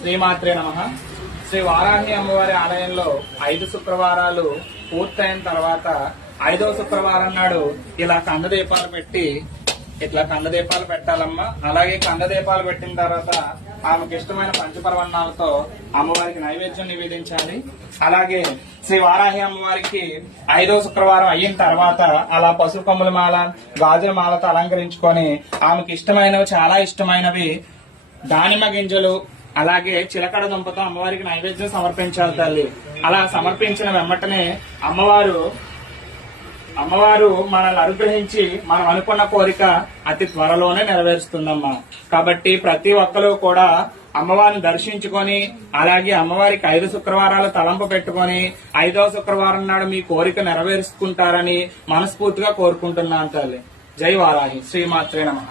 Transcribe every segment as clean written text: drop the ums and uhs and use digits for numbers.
శ్రీమాత్రే నమః. శ్రీ వారాహి అమ్మవారి ఆలయంలో 5 శుక్రవారాలు పూర్తయిన తర్వాత 5వ శుక్రవారం నాడు ఇలా కందదీపాలు పెట్టి ఇట్లా కందదీపాలు పెట్టాలమ్మా. అలాగే కందదీపాలు పెట్టిన తర్వాత ఆమెకు ఇష్టమైన పంచపర్వణాలతో అమ్మవారికి నైవేద్యం నివేదించాలి. అలాగే శ్రీ వారాహి అమ్మవారికి 5వ శుక్రవారం అయిన తర్వాత అలా పసుపు కొమ్ముల మాల, గాజుల మాలతో అలంకరించుకొని ఆమెకి ఇష్టమైనవి, చాలా ఇష్టమైనవి దానిమ్మ గింజలు, అలాగే చిలకడ దుంపతో అమ్మవారికి నైవేద్యం సమర్పించాలి తల్లి. అలా సమర్పించిన వెంబటనే అమ్మవారు మనల్ని అనుగ్రహించి మనం అనుకున్న కోరిక అతి త్వరలోనే నెరవేరుస్తుందమ్మా. కాబట్టి ప్రతి ఒక్కరూ కూడా అమ్మవారిని దర్శించుకొని అలాగే అమ్మవారికి 5 శుక్రవారాలు తలంపు పెట్టుకొని 5వ శుక్రవారం నాడు మీ కోరిక నెరవేర్చుకుంటారని మనస్ఫూర్తిగా కోరుకుంటున్నాను తల్లి. జై వారాహి. శ్రీమాత్రే నమః.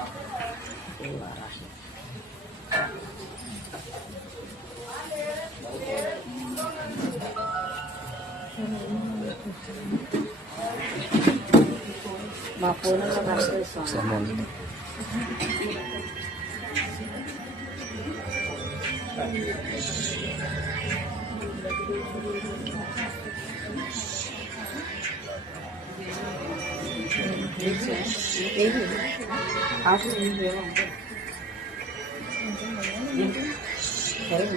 మా పూర్ణంలో కష్టం సరే